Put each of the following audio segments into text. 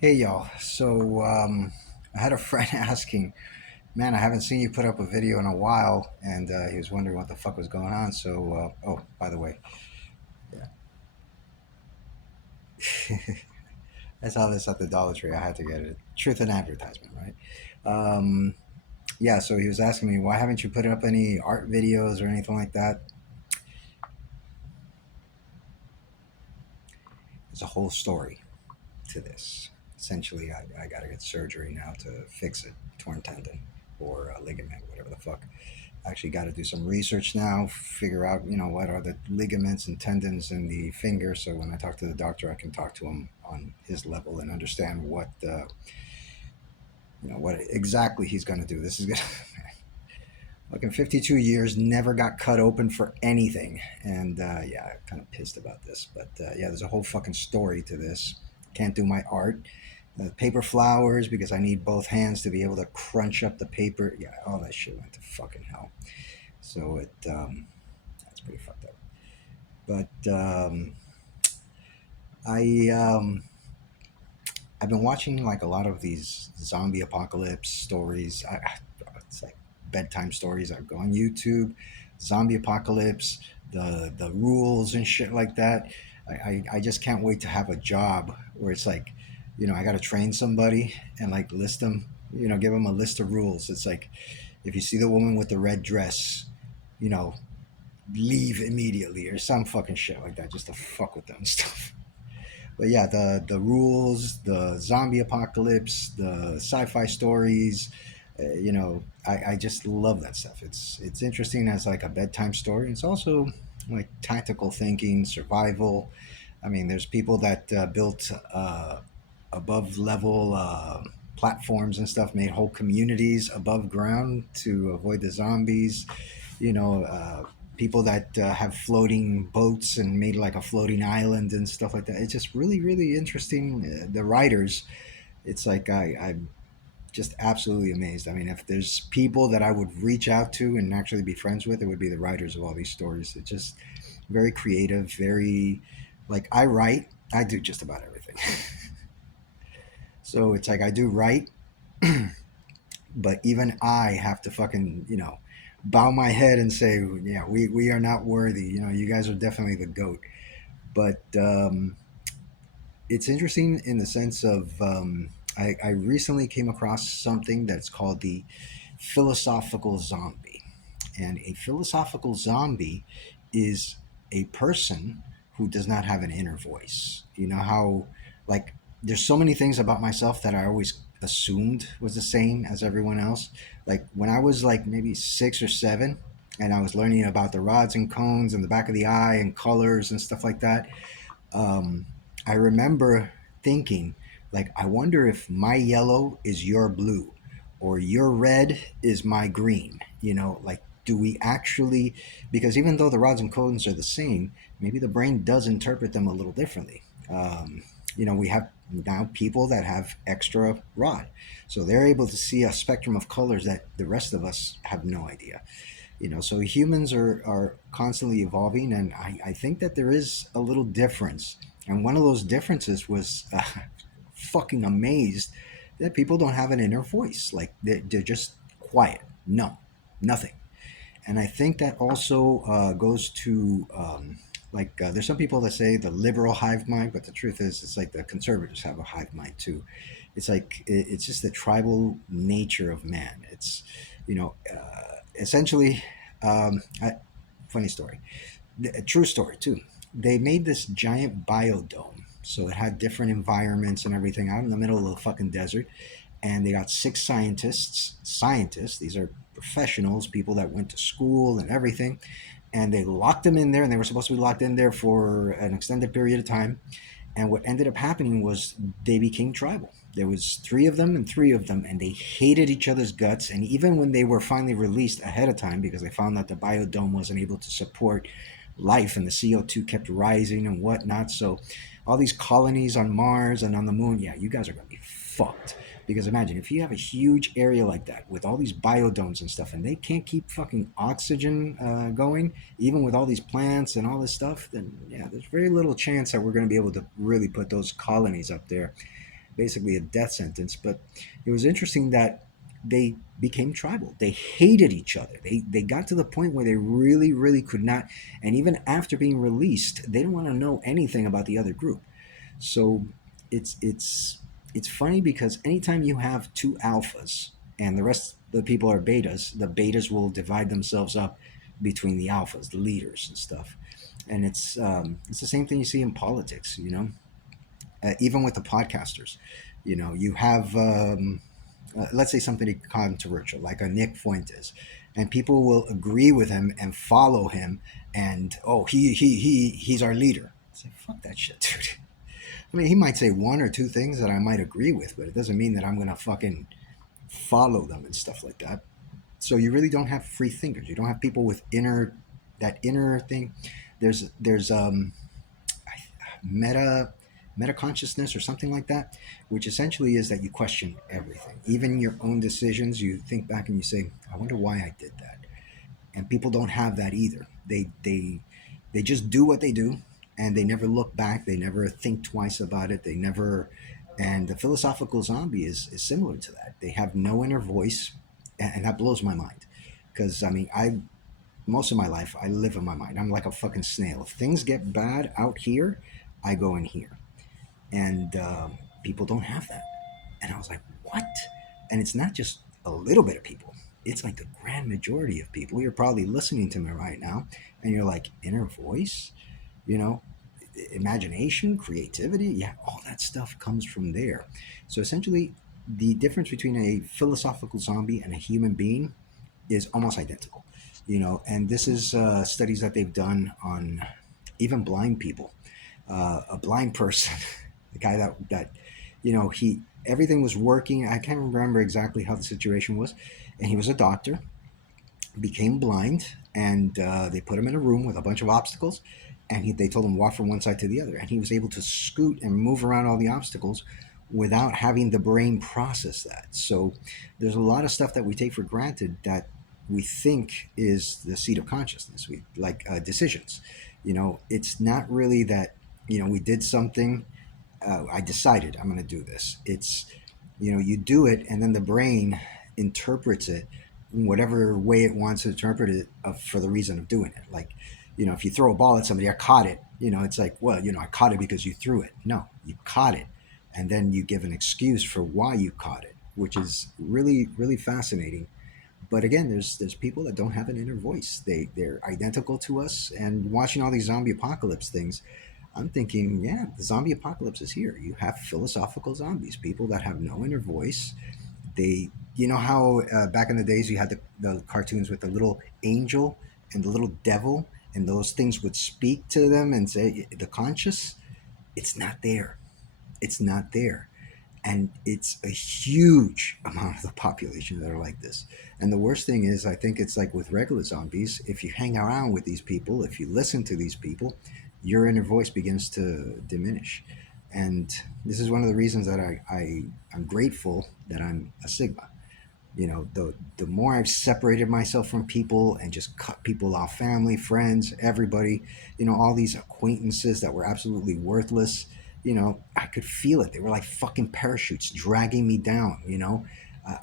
Hey y'all. I had a friend asking, man, I haven't seen you put up a video in a while, and he was wondering what the fuck was going on. Oh, by the way, yeah, I saw this at the Dollar Tree. I had to get it. Truth in advertisement, right? Um, yeah, so he was asking me, why haven't you put up any art videos or anything like that? There's a whole story to this. Essentially, I got to get surgery now to fix it, torn tendon or ligament, whatever the fuck. Actually got to do some research now, figure out, what are the ligaments and tendons in the finger. So when I talk to the doctor, I can talk to him on his level and understand what exactly he's going to do. This is going to, like in 52 years, never got cut open for anything. And yeah, I'm kind of pissed about this. But yeah, there's a whole fucking story to this. Can't do my art. Paper flowers because I need both hands to be able to crunch up the paper. Yeah, all that shit went to fucking hell. So that's pretty fucked up. But I I've been watching like a lot of these zombie apocalypse stories. It's like bedtime stories. I go on YouTube, zombie apocalypse, the rules and shit like that. I just can't wait to have a job where it's like, I got to train somebody and like list them, give them a list of rules. It's like if you see the woman with the red dress, you know, leave immediately or some fucking shit like that just to fuck with them and stuff. But yeah, the rules, the zombie apocalypse, the sci-fi stories, I just love that stuff. It's interesting as like a bedtime story. It's also like tactical thinking, survival. I mean, there's people that built above level platforms and stuff, made whole communities above ground to avoid the zombies. you know, uh, People that have floating boats and made like a floating island and stuff like that. It's just really, really interesting. The writers, it's like I'm just absolutely amazed. I mean, if there's people that I would reach out to and actually be friends with, it would be the writers of all these stories. It's just very creative, very like I write, I do just about everything. So it's like I do write, but even I have to fucking bow my head and say, yeah, we are not worthy. You guys are definitely the goat. But it's interesting in the sense of I recently came across something that's called the philosophical zombie, and a philosophical zombie is a person who does not have an inner voice. You know how like there's so many things about myself that I always assumed was the same as everyone else. Like when I was like maybe 6 or 7 and I was learning about the rods and cones and the back of the eye and colors and stuff like that, um, I remember thinking, like, I wonder if my yellow is your blue or your red is my green. Like, do we actually, because even though the rods and cones are the same, maybe the brain does interpret them a little differently. We have now people that have extra rod. So they're able to see a spectrum of colors that the rest of us have no idea. So humans are constantly evolving, and I think that there is a little difference, and one of those differences was fucking amazed that people don't have an inner voice. Like they're just quiet, no, nothing. And I think that also goes to there's some people that say the liberal hive mind, but the truth is it's like the conservatives have a hive mind too. It's like it's just the tribal nature of man. It's essentially funny story, a true story too. They made this giant biodome, so it had different environments and everything out in the middle of the fucking desert. And they got 6 scientists. Scientists, these are professionals, people that went to school and everything. And they locked them in there, and they were supposed to be locked in there for an extended period of time. And what ended up happening was they became tribal. There was 3 of them and 3 of them, and they hated each other's guts. And even when they were finally released ahead of time, because they found that the biodome wasn't able to support life and the CO2 kept rising and whatnot. So all these colonies on Mars and on the moon, yeah, you guys are gonna be fucked. Because imagine if you have a huge area like that with all these biodomes and stuff, and they can't keep fucking oxygen going, even with all these plants and all this stuff, then yeah, there's very little chance that we're going to be able to really put those colonies up there. basically a death sentence. But it was interesting that they became tribal. They hated each other. They got to the point where they really, really could not. And even after being released, they didn't want to know anything about the other group. So it's it's it's funny because anytime you have two alphas and the rest of the people are betas, the betas will divide themselves up between the alphas, the leaders and stuff. And it's the same thing you see in politics, even with the podcasters. You have let's say something controversial like a Nick Fuentes, and people will agree with him and follow him, and oh, he's our leader. It's like, fuck that shit, dude. I mean, he might say one or two things that I might agree with, but it doesn't mean that I'm gonna fucking follow them and stuff like that. So you really don't have free thinkers. You don't have people with inner thing. There's meta meta consciousness or something like that, which essentially is that you question everything, even your own decisions. You think back and you say, "I wonder why I did that." And people don't have that either. They just do what they do, and they never look back. They never think twice about it. They never. And the philosophical zombie is similar to that. They have no inner voice, and that blows my mind. Because I mean, I most of my life I live in my mind. I'm like a fucking snail. If things get bad out here, I go in here, and people don't have that. And I was like, what? And it's not just a little bit of people. It's like the grand majority of people. You're probably listening to me right now, and you're like, inner voice, you know, imagination, creativity. Yeah, all that stuff comes from there. So essentially, the difference between a philosophical zombie and a human being is almost identical. And this is studies that they've done on even blind people. A blind person, the guy that he everything was working. I can't remember exactly how the situation was, and he was a doctor, became blind, and they put him in a room with a bunch of obstacles, and they told him walk from one side to the other, and he was able to scoot and move around all the obstacles without having the brain process that. So there's a lot of stuff that we take for granted that we think is the seat of consciousness. We like decisions. It's not really that. We did something. I decided I'm going to do this. It's, you do it, and then the brain interprets it in whatever way it wants to interpret it for the reason of doing it. Like, if you throw a ball at somebody, I caught it. It's like, well, I caught it because you threw it. No, you caught it, and then you give an excuse for why you caught it, which is really, really fascinating. But again, there's people that don't have an inner voice. They're identical to us, and watching all these zombie apocalypse things, I'm thinking, yeah, the zombie apocalypse is here. You have philosophical zombies, people that have no inner voice. You know how back in the days you had the cartoons with the little angel and the little devil, and those things would speak to them and say, the conscious, it's not there. It's not there. And it's a huge amount of the population that are like this. And the worst thing is, I think it's like with regular zombies. If you hang around with these people, if you listen to these people, your inner voice begins to diminish. And this is one of the reasons that I'm grateful that I'm a Sigma. The more I've separated myself from people and just cut people off, family, friends, everybody, all these acquaintances that were absolutely worthless, I could feel it. They were like fucking parachutes dragging me down.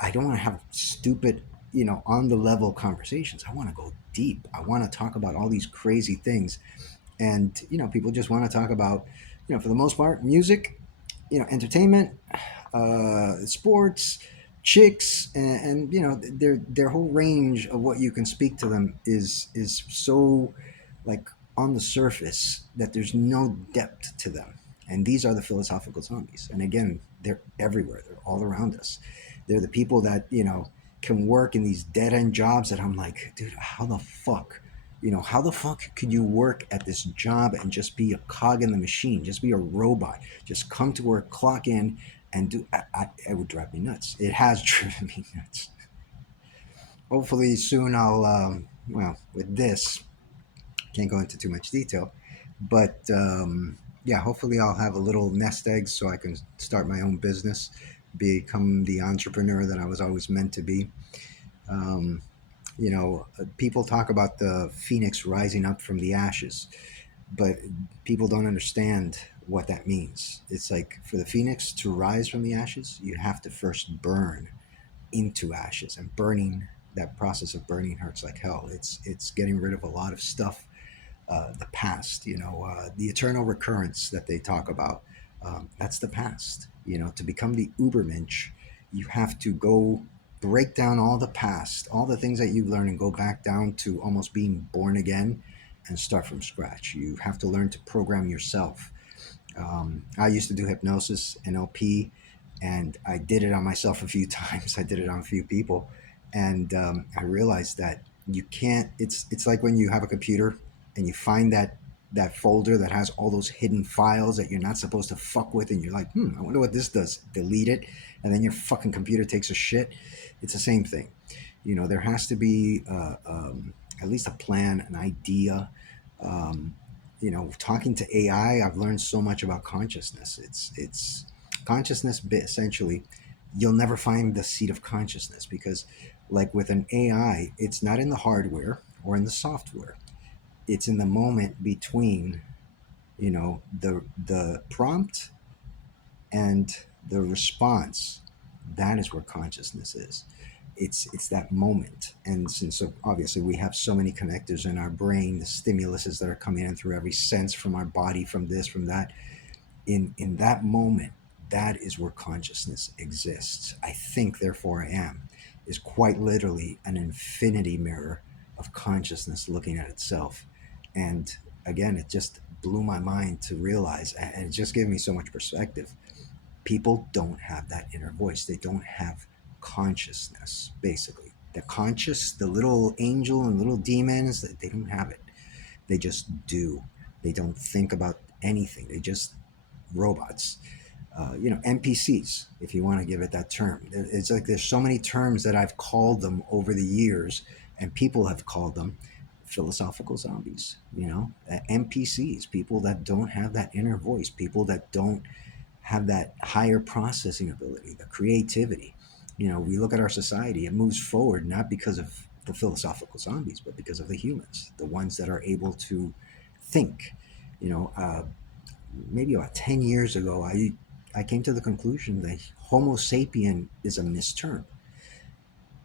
I don't want to have stupid, on the level conversations. I want to go deep. I want to talk about all these crazy things. And people just want to talk about, for the most part, music, entertainment, sports, chicks, and their whole range of what you can speak to them is so like on the surface that there's no depth to them. And these are the philosophical zombies. And again, they're everywhere. They're all around us. They're the people that can work in these dead end jobs that I'm like, dude, how the fuck could you work at this job and just be a cog in the machine, just be a robot, just come to work, clock in, and do? It would drive me nuts. It has driven me nuts. Hopefully soon I'll, well, with this, can't go into too much detail, but yeah, hopefully I'll have a little nest egg so I can start my own business, become the entrepreneur that I was always meant to be. Um, people talk about the phoenix rising up from the ashes. but people don't understand what that means. It's like for the phoenix to rise from the ashes, you have to first burn into ashes, and burning, that process of burning hurts like hell. It's getting rid of a lot of stuff, the past, the eternal recurrence that they talk about. That's the past. To become the Ubermensch, you have to go break down all the past, all the things that you've learned, and go back down to almost being born again and start from scratch. You have to learn to program yourself. I used to do hypnosis, NLP, and I did it on myself a few times. I did it on a few people, and I realized that you can't. It's like when you have a computer and you find that folder that has all those hidden files that you're not supposed to fuck with, and you're like, I wonder what this does. Delete it, and then your fucking computer takes a shit. It's the same thing. There has to be at least a plan, an idea. Um, Talking to AI, I've learned so much about consciousness. It's consciousness, essentially. You'll never find the seat of consciousness because, like with an AI, it's not in the hardware or in the software. It's in the moment between, the prompt and the response. That is where consciousness is. It's that moment. And since, so obviously we have so many connectors in our brain, the stimuluses that are coming in through every sense from our body, from this, from that, in that moment, that is where consciousness exists. I think, therefore I am, is quite literally an infinity mirror of consciousness looking at itself. And again, it just blew my mind to realize, and it just gave me so much perspective. People don't have that inner voice. They don't have consciousness, basically. The little angel and little demons, they don't have it. They just do. They don't think about anything. They just robots. NPCs, if you want to give it that term. It's like there's so many terms that I've called them over the years, and people have called them philosophical zombies. NPCs, people that don't have that inner voice, people that don't have that higher processing ability, the creativity. We look at our society, it moves forward not because of the philosophical zombies, but because of the humans, the ones that are able to think. You know, uh, Maybe about 10 years ago, I came to the conclusion that Homo sapien is a misterm.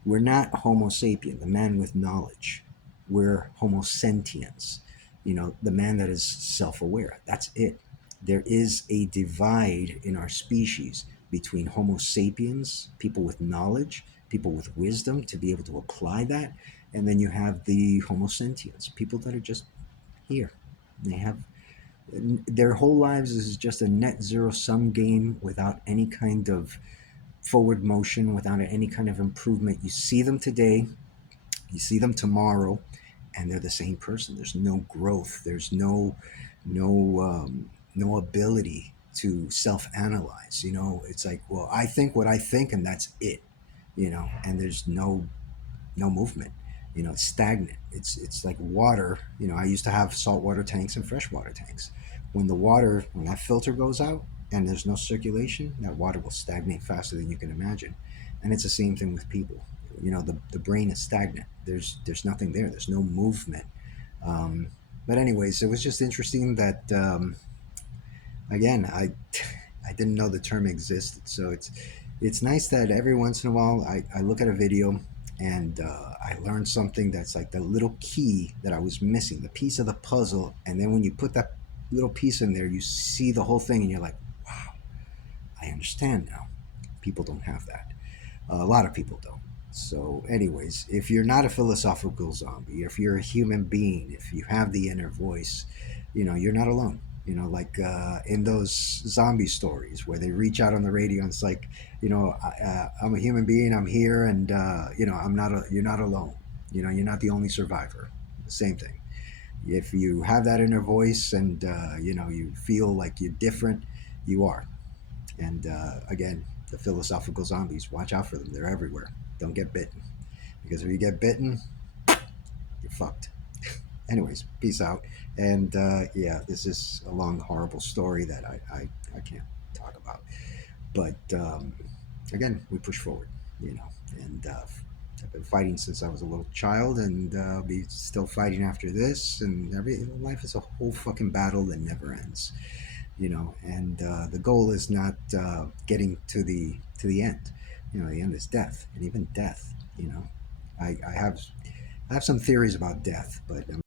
We're not Homo sapien, the man with knowledge. We're Homo sentiens, the man that is self aware. That's it. There is a divide in our species between Homo sapiens, people with knowledge, people with wisdom to be able to apply that. And then you have the Homo sentiens, people that are just here. They have their whole lives is just a net zero sum game without any kind of forward motion, without any kind of improvement. You see them today, you see them tomorrow, and they're the same person. There's no growth. There's no ability to self-analyze. It's like, well, I think what I think, and that's it. And there's no movement. It's stagnant. It's like water. I used to have saltwater tanks and freshwater tanks. When that filter goes out and there's no circulation, that water will stagnate faster than you can imagine. And it's the same thing with people. The brain is stagnant. There's nothing there. There's no movement. Um, but anyways, it was just interesting that again, I didn't know the term existed. So it's nice that every once in a while I look at a video and I learned something that's like the little key that I was missing, the piece of the puzzle. And then when you put that little piece in there, you see the whole thing and you're like, wow, I understand now. People don't have that. A lot of people don't. So, anyways, if you're not a philosophical zombie, if you're a human being, if you have the inner voice, you're not alone. Like in those zombie stories where they reach out on the radio and it's like, I'm a human being, I'm here, and you're not alone. You're not the only survivor. Same thing. If you have that inner voice and you feel like you're different, you are. And again, the philosophical zombies, watch out for them. They're everywhere. Don't get bitten. Because if you get bitten, you're fucked. Anyways, peace out. And yeah, this is a long, horrible story that I can't talk about. But again, we push forward, and I've been fighting since I was a little child, and I'll be still fighting after this. And every life is a whole fucking battle that never ends, you know. And the goal is not getting to the end. You know, the end is death, and even death. You know, I have some theories about death, but I'm